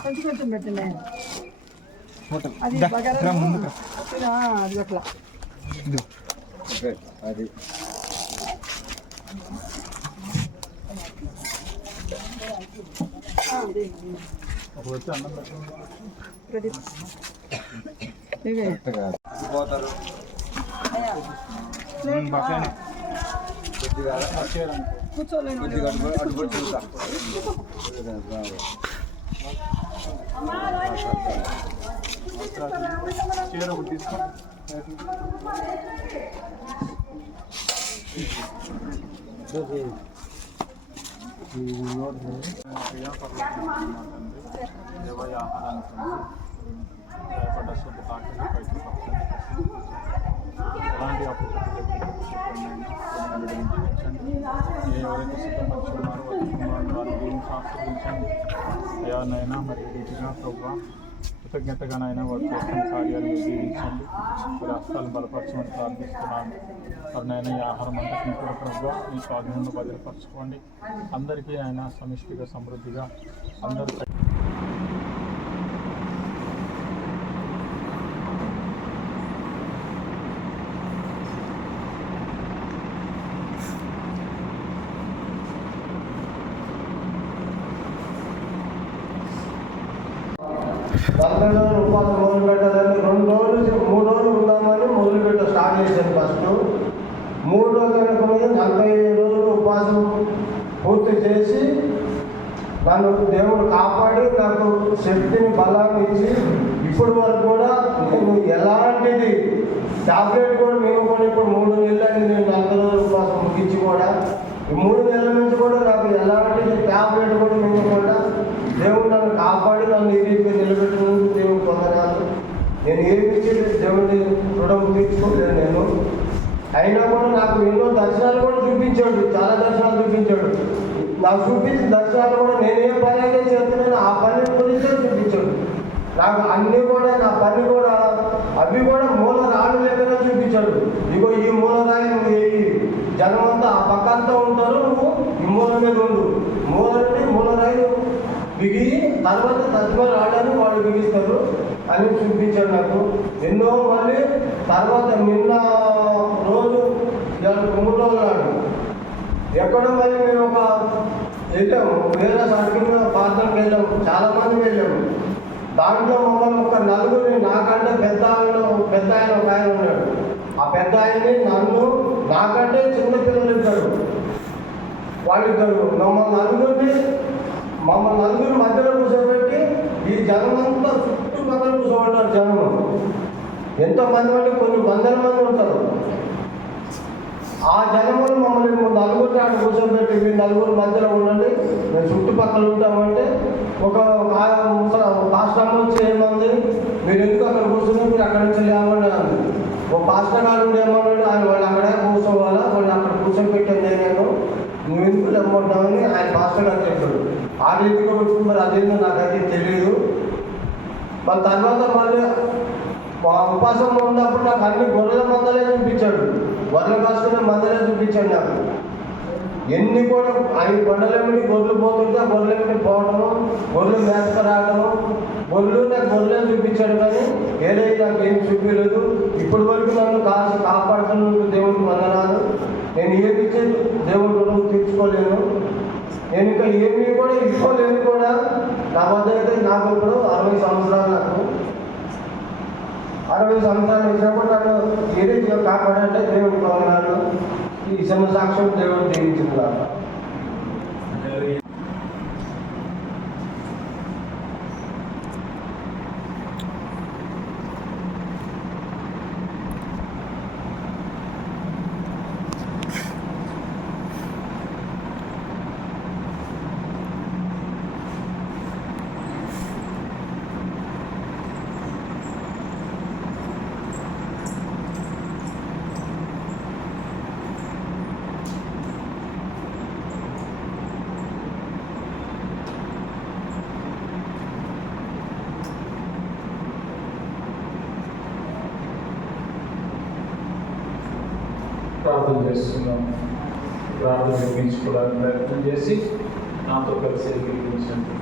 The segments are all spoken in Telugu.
కొంచెం కొంచెం పెట్టండి అది అట్లా. అది. పోతారు కూర్చోలేను కొద్దిగా అడుగు అడుగు చూస్తా చీర ఒకటి తీసుకో ఎలాంటి ఎవరైతే సిద్ధపరచుకున్నారో వారి కుటుంబాలను వారి దీనికి ఆశీర్వదించండి అయానైనా మరి రీతిగా ప్రభావ కృతజ్ఞతగానైనా వారు చేస్తున్న కార్యాలు జీవించండి వారి హస్తాలను బలపరచమని ప్రార్థిస్తున్నాను. వారినైనా ఈ ఆహారం అంతటిని కూడా ప్రభుగా మీ స్వాధీనంలో భద్రపరచుకోండి అందరికీ ఆయన సమిష్టిగా సమృద్ధిగా అందరూ తర్వాత మొదలు పెట్టాలని రెండు రోజులు మూడు రోజులు ఉందామని మొదలు పెట్ట స్టార్ట్ చేశాను ఫస్ట్ మూడు రోజులు అనుకున్నది నలభై రోజులు ఉపవాసం పూర్తి చేసి నన్ను దేవుడు కాపాడి నాకు శక్తిని బలాన్ని ఇచ్చి ఇప్పటి వరకు కూడా నేను ఎలాంటిది టాబ్లెట్ కూడా మేము కూడా ఇప్పుడు మూడు నెలలు నేను నలభై రోజులు ఉపాసం ముగించి కూడా ఈ మూడు నెలల నుంచి కూడా నాకు ఎలాంటి టాబ్లెట్ కూడా మేము కూడా దేవుడు నన్ను కాపాడి నన్ను ఈ రీతిగా నిలబెట్టినందుకు దేవుడు పొందనాలు నేను ఏమి దేవుడిని రుణం తీర్చుకోలేదు నేను. అయినా కూడా నాకు ఎన్నో దర్శనాలు కూడా చూపించాడు చాలా దర్శనాలు చూపించాడు. నాకు చూపించిన దర్శనాలు కూడా నేను ఏ పని అయితే చేస్తున్నాను ఆ పని గురించే చూపించాడు నాకు అన్నీ కూడా నా పని కూడా అవి కూడా మూల రాళ్ళు లేకుండా చూపించాడు. ఇగో ఈ మూల రాయి నువ్వు వేయి అంతా ఆ పక్క అంతా ఉంటారు నువ్వు ఈ మూల మీద ఉండు. మూల నుండి మూల రాయి బిగి తర్వాత తత్వ రాళ్ళని వాళ్ళు బిగిస్తారు. అని చూపించాడు నాకు. ఎన్నో మళ్ళీ తర్వాత నిన్న రోజు ఇవాళ మూడు రోజులు నాడు మళ్ళీ మేము ఒక వెళ్ళాము. వేరే సర్కిల్ మీద పాత్రకి వెళ్ళాము. చాలా మంది వెళ్ళాము. దాంట్లో మమ్మల్ని ఒక నలుగురిని నాకంటే పెద్ద ఆయన పెద్ద ఆయన ఒక ఆయన ఉన్నాడు. ఆ పెద్ద ఆయన్ని నన్ను నాకంటే చిన్న పిల్లలు ఇద్దరు. వాళ్ళిద్దరు. మమ్మల్ని నలుగురిని మమ్మల్ని నలుగురు మధ్యలో కూర్చోబెట్టి ఈ జనమంతా చుట్టుపక్కల కూర్చోబడ్డారు జనం ఎంతమంది అంటే కొన్ని వందల మంది ఉంటారు. ఆ జనములు మమ్మల్ని నలుగురిని అక్కడ కూర్చోబెట్టి మీ నలుగురు మధ్యలో ఉండండి. మేము చుట్టుపక్కల ఉంటామంటే ఒక పాస్టర్ వచ్చి ఏమంది? మీరు ఎందుకు అక్కడ కూర్చుని మీరు అక్కడ నుంచి లేవండి ఒక పాస్టర్ గారు ఉండి ఏమన్నాడు ఆయన వాళ్ళు అక్కడే కూర్చోవాలా వాళ్ళు అక్కడ కూర్చోబెట్టింది నేను నువ్వు ఎందుకు తెమ్మంటామని ఆయన పాస్టర్ గారు చెప్పాడు. ఆ రీతిగా వచ్చి మరి అదేందో నాకైతే తెలియదు మరి తర్వాత మళ్ళీ మా ఉపాసం ఉన్నప్పుడు నాకు అన్ని గొర్రెల మందలే చూపించాడు. గొర్రెలు కాసుకునే మందలే చూపించాడు నాకు. ఎన్ని కూడా అవి గొడ్డలేమిటి గొర్రెలు పోతుంటే గొర్రెలేమిటి పోవటము గొర్రెలు మేతకు రావటము గొర్రెలు నాకు గొర్రెలే చూపించాడు కానీ ఏదైతే నాకు ఏం చూపించలేదు ఇప్పటి వరకు నన్ను కాసు కాపాడుతున్నందుకు దేవుడికి వందనాలు. నేను ఏమి ఇచ్చి దేవుడు రుణం తీర్చుకోలేను. నేను ఇంకా ఏమీ కూడా ఇచ్చుకోలేను కూడా. నా వద్ద అయితే నాకు ఇప్పుడు అరవై సంవత్సరాలు నాకు. అరవై సంవత్సరాలు వచ్చినప్పుడు నన్ను ఏ రీతిగా కాపాడంటే దేవుడు వందనాలు ఈ చిన్న సాక్ష్యం దేవుడు దీవించింది ప్రార్థన చేస్తున్నాం. ప్రార్థన ముగించుకోవడానికి ప్రయత్నం చేసి నాతో కలిసి ఏకీభవించండి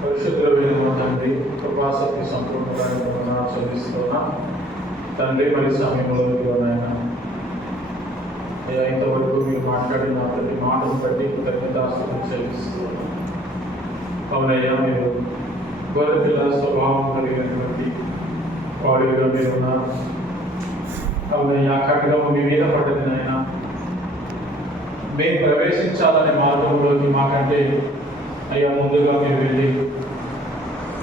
పరిశుద్ధమైన మా తండ్రి కృపాశక్తి సంపూర్ణంగా చెల్లిస్తున్నా తండ్రి మరి సమయంలో నాయన అయ్యా ఇంతవరకు మీరు మాట్లాడిన ప్రతి మాటను బట్టి కృతజ్ఞతాస్తులు చెల్లిస్తున్నాను అవునయ్యా మీరు గొర్రెపిల్ల స్వభావం కలిగినటువంటి వాడిగా మీరు అవునయ్యా ఖడ్గం మీ మీద పడ్డది ఆయన మేము ప్రవేశించాలనే మార్గంలోకి మాకంటే అయ్యా ముందుగా మేము వెళ్ళి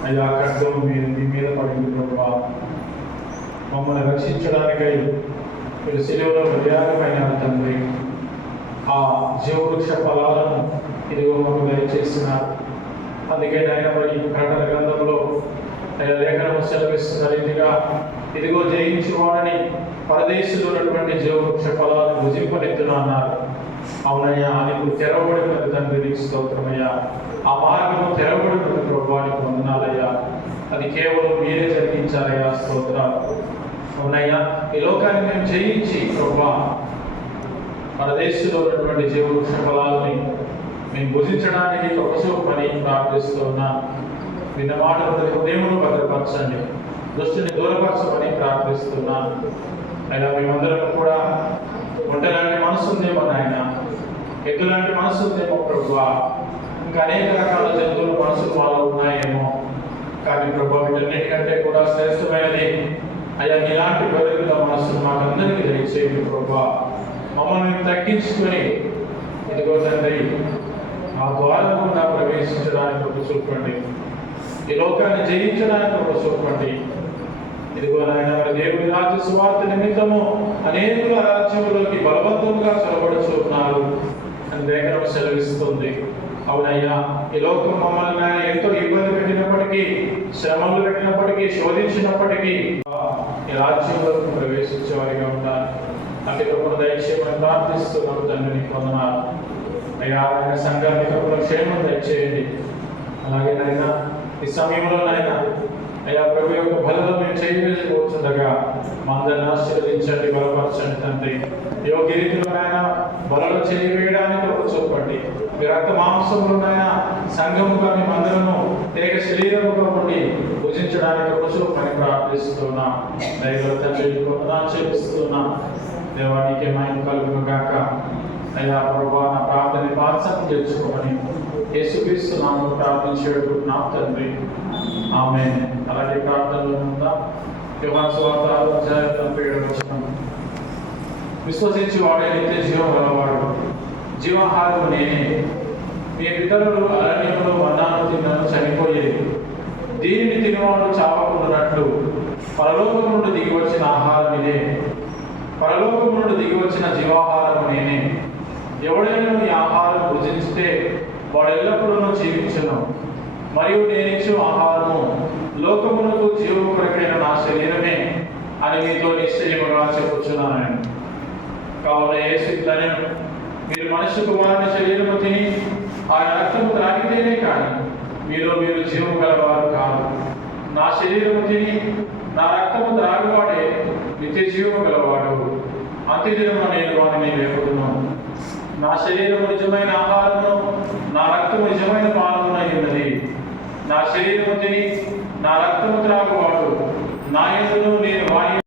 అయ్యా ఖడ్గం మీరు మీ మీద పడింది ప్రభావ. మమ్మల్ని రక్షించడానికై మీరు సెలవులో ప్రయాణమైన తండ్రి. ఆ జీవవృక్ష ఫలాలను ఇదిగో మాకు దయచేస్తున్నారు అందుకే నాయన మరి ప్రకటన గ్రంథంలో ఆయన లేఖనం సెలవిస్తున్న రీతిగా ఇదిగో జయించువాడని పరదేశంలో ఉన్నటువంటి జీవవృక్ష ఫలాలు భుజింపనెత్తున అన్నారు. అవునయ్యా నీకు ఇప్పుడు తెరవబడినది తండ్రి స్తోత్రమయ్యా ఆ మార్గము తెరవబడినది ప్రభావానికి వందనాలయ్యా. అది కేవలం మీరే జరిగించాలయ్యా స్తోత్రాలు. అవునయ్యా ఈ లోకాన్ని మేము జయించి ప్రభా మన దేశంలో ఉన్నటువంటి జీవవృక్ష ఫలాలని మేము భుజించడానికి పని ప్రార్థిస్తున్నా విన్న మాటలు హృదయమును భద్రపరచండి. దృష్టిని దూరపరచమని ప్రార్థిస్తున్నా అయినా మేమందరం కూడా ఒంటలాంటి మనసు ఉందేమో నాయన. ఎద్దులాంటి మనసు ఉందేమో ప్రభు ఇంకా అనేక రకాల జంతువుల మనసులు వాళ్ళు ఉన్నాయేమో. కానీ ప్రభు వీటన్నిటికంటే కూడా శ్రేష్టమైనది అయ్యా ఇలాంటి బరువుల మనసు మాకందరికీ దయచేయండి ప్రభు. మమ్మల్ని మేము తగ్గించుకొని ఇదిగో తండ్రి ఆ ద్వారం గుండా ప్రవేశించడానికి ఒక చూపండి ఈ లోకాన్ని జయించడానికి ఒక చూపండి ఇదిగో నాయన మరి దేవుని రాజ్య సువార్త నిమిత్తము అనేకుల రాజ్యంలోకి బలవంతంగా చొరబడుచున్నారు అని లేఖనం సెలవిస్తుంది. అవునయ్యా ఈ లోకం మమ్మల్ని నాయన ఎంతో ఇబ్బంది పెట్టినప్పటికీ శ్రమలు పెట్టినప్పటికీ శోధించినప్పటికీ ఈ రాజ్యంలోకి ప్రవేశించే వారిగా ఉండాలి. అతి గొప్ప దయచేయమని ప్రార్థిస్తున్నాం తండ్రిని పొందనాలు అయ్యా ఆయన సంఘానికి కృపలో క్షేమం దయచేయండి. అలాగే నాయన ఈ సమయంలో నాయన అయ్యా ప్రభు యొక్క బలలో మేము చేయవేసుకోవచ్చుండగా మా అందరిని ఆశీర్వదించండి బలపరచండి తండ్రి. యోగ్య రీతిలో నాయన బలలో చేయవేయడానికి ఒక చూపండి. మీ రక్త మాంసంలోనైనా నాయన సంఘముగా మేమందరము ఏక శరీరముగా ఉండి పూజించడానికి ఒక చూపని ప్రార్థిస్తున్నా. దైవ తండ్రి కొంత చేపిస్తున్నా దేవానికి మహిమ కలుగును కాక అయ్యా ప్రభా నా ప్రార్థన పాత్సం తెచ్చుకోమని యేసుక్రీస్తు నామం ప్రార్థించేటున్నాం తండ్రి ఆమె అలాగే ప్రార్థనలో ఉందా? యోహాన్ సువార్త అధ్యాయం నలభై విశ్వసించి వాడే నిత్య జీవం గలవాడు. జీవాహారము నేనే. మీ పితరులు అరణ్యంలో మన్నాను తిన్నాను చనిపోయేది. దీనిని తినవాడు చావకుండానట్లు పరలోకం నుండి దిగి వచ్చిన ఆహారం ఇదే పరలోకం నుండి దిగి వచ్చిన జీవాహారము నేనే. ఎవడైనా నీ ఆహారం భుజించితే వాడు ఎల్లప్పుడూ జీవించను. మరియు నేనిచ్చు ఆహారము లోకమునకు జీవము కొరకైన నా శరీరమే అని మీతో నిశ్చయముగా చెప్పుచున్నాను. కావున యేసులను మీరు మనిషి కుమారుని శరీరము తిని ఆ రక్తము త్రాగితేనే కానీ మీరు మీరు జీవము గలవారు కాదు. నా శరీరము తిని నా రక్తము త్రాగువాడే నిత్య జీవము గలవాడు. అంత్యదినము నేను వారిని లేకుండా నా శరీరము నిజమైన ఆహారమును నా రక్తము నిజమైన పాలమునై ఉన్నది నా శరీరము తిని నా రక్తము త్రాగువాడు. నా ఎందును